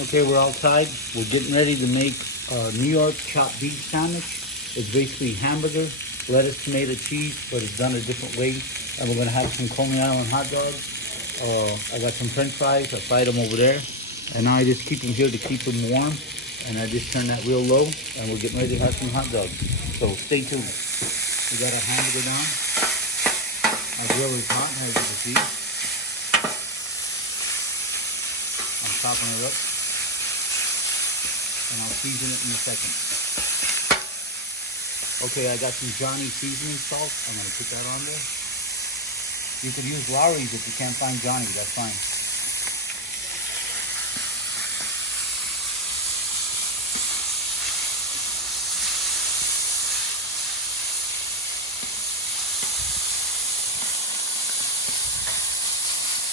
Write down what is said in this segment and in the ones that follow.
Okay, we're outside. We're getting ready to make New York chopped beef sandwich. It's basically hamburger, lettuce, tomato, cheese, but it's done a different way. And we're gonna have some Coney Island hot dogs. I got some French fries. I fried them over there, and now I just keep them here to keep them warm. And I just turn that real low, and we're getting ready to have some hot dogs. So stay tuned. We got our hamburger down. Our grill is hot, as you can see. I'm chopping it up, and I'll season it in a second. Okay, I got some Johnny seasoning salt. I'm gonna put that on there. You could use Lawry's if you can't find Johnny, that's fine.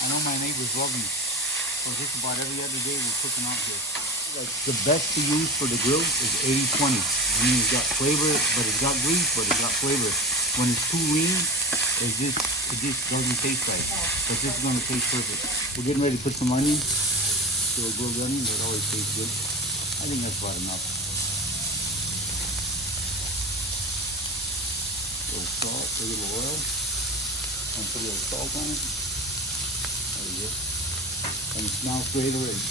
I know my neighbors love me, so just about every other day we're cooking out here. Like the best to use for the grill is 80-20. I mean, it's got flavor, but it's got grease, but it's got flavor. When it's too lean, it just doesn't taste right. But this is gonna taste perfect. We're getting ready to put some onions. So a grilled onion, that always tastes good. I think that's about enough. A little salt, a little oil. And put a little salt on it. There we go. And it smells great already.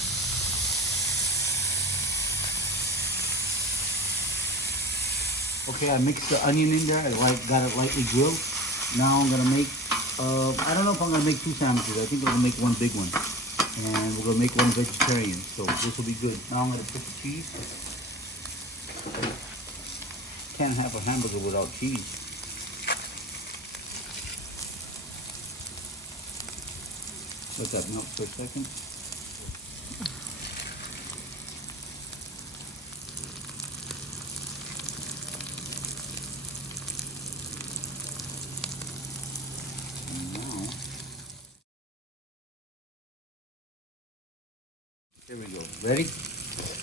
Okay, I mixed the onion in there. Got it lightly grilled. Now I'm gonna make, I don't know if I'm gonna make two sandwiches. I think I'm gonna make one big one. And we're gonna make one vegetarian. So this will be good. Now I'm gonna put the cheese. Can't have a hamburger without cheese. Let that melt for a second. Here we go. Ready?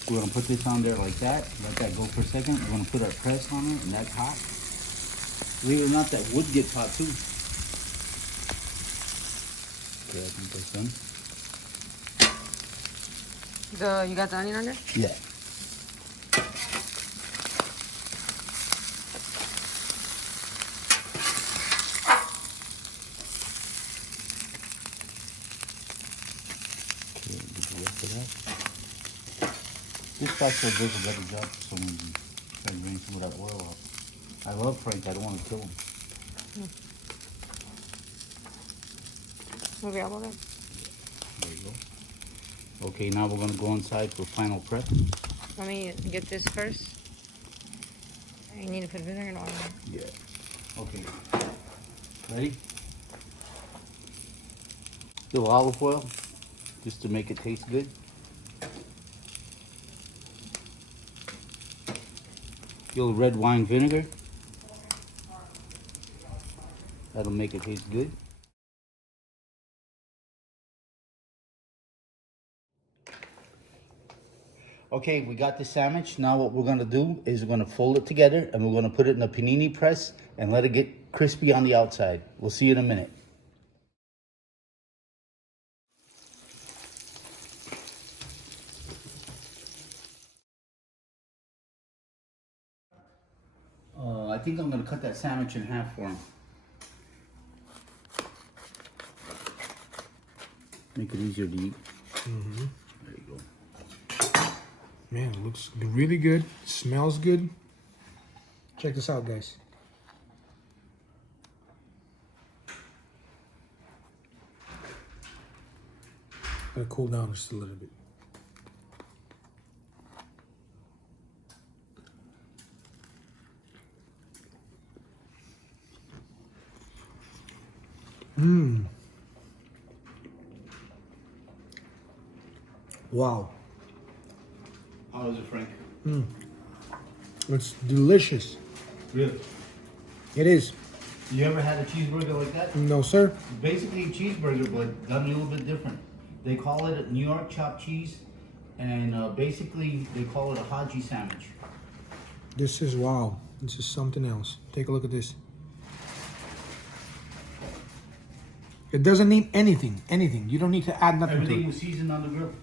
We're gonna put this on there like that. Let that go for a second. We're gonna put our press on it, and that's hot. Believe it or not, that would get hot too. Okay, I think that's done. You got the onion on there? Yeah. Okay, do the rest of that. This Fatso does a better job for some reason. Try to drain some of that oil off. I love Frank. I don't want to kill him. Move your elbow there. There you go. Okay, now we're gonna go inside for final prep. Let me get this first. You need to put vinegar and oil. Yeah. Okay. Ready? Little olive oil, just to make it taste good. Little red wine vinegar. That'll make it taste good. Okay, we got the sandwich. Now what we're gonna do is we're gonna fold it together and we're gonna put it in a panini press and let it get crispy on the outside. We'll see you in a minute. I think I'm gonna cut that sandwich in half for him. Make it easier to eat. There you go. Man, it looks really good. Smells good. Check this out, guys. Gotta cool down just a little bit. Wow. How is it, Frank? It's delicious. Really? It is. You ever had a cheeseburger like that? No, sir. Basically a cheeseburger, but done a little bit different. They call it New York chopped cheese, and basically they call it a Haji sandwich. This is wow. This is something else. Take a look at this. It doesn't need anything. You don't need to add nothing Everything to was it. seasoned on the grill.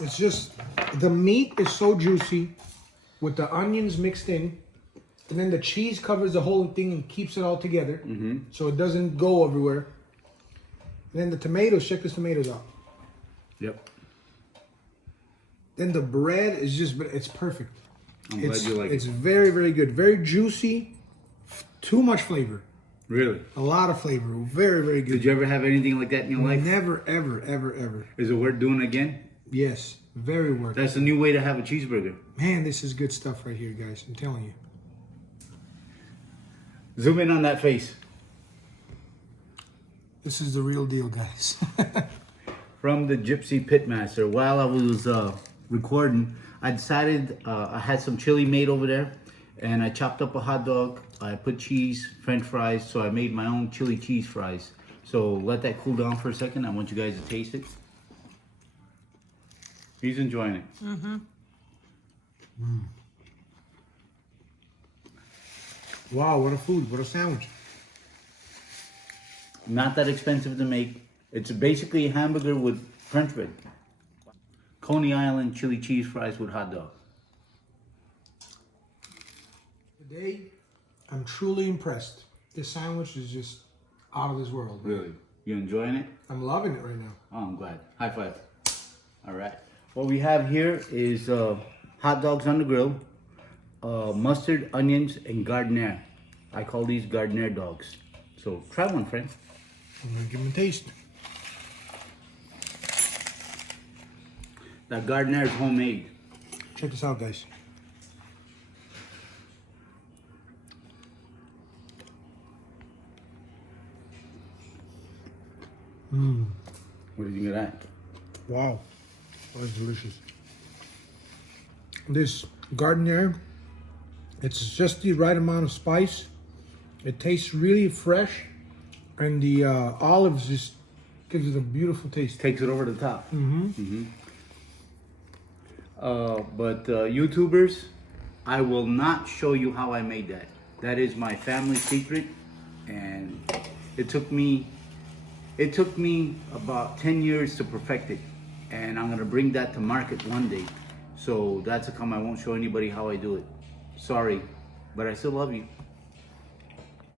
It's just, the meat is so juicy with the onions mixed in. And then the cheese covers the whole thing and keeps it all together. So it doesn't go everywhere. And then the tomatoes, check the tomatoes out. Yep. Then the bread is just, it's perfect. I'm glad you like It's it. very, very good. Very juicy. Too much flavor. Really? A lot of flavor. Very, very good. Did you ever have anything like that in your life? Never, ever, ever, ever. Is it worth doing again? Yes. Very worth it. That's a new way to have a cheeseburger. Man, this is good stuff right here, guys. I'm telling you. Zoom in on that face. This is the real deal, guys. From the Gypsy Pitmaster. While I was recording, I decided I had some chili made over there, and I chopped up a hot dog. I put cheese, French fries, so I made my own chili cheese fries. So let that cool down for a second. I want you guys to taste it. He's enjoying it. Wow, what a food. What a sandwich. Not that expensive to make. It's basically a hamburger with French bread. Coney Island chili cheese fries with hot dog. Today, I'm truly impressed. This sandwich is just out of this world. Really? You enjoying it? I'm loving it right now. Oh, I'm glad. High five. All right. What we have here is hot dogs on the grill, mustard, onions, and gardenier. I call these gardenier dogs. So try one, friend. I'm gonna give them a taste. That gardenier is homemade. Check this out, guys. What did you get at? Wow, that's delicious. This gardenier, it's just the right amount of spice. It tastes really fresh, and the olives just gives it a beautiful taste. Takes it over the top. But YouTubers, I will not show you how I made that. That is my family secret, and it took me about 10 years to perfect it, and I'm gonna bring that to market one day. So that's a come. I won't show anybody how I do it. Sorry, but I still love you.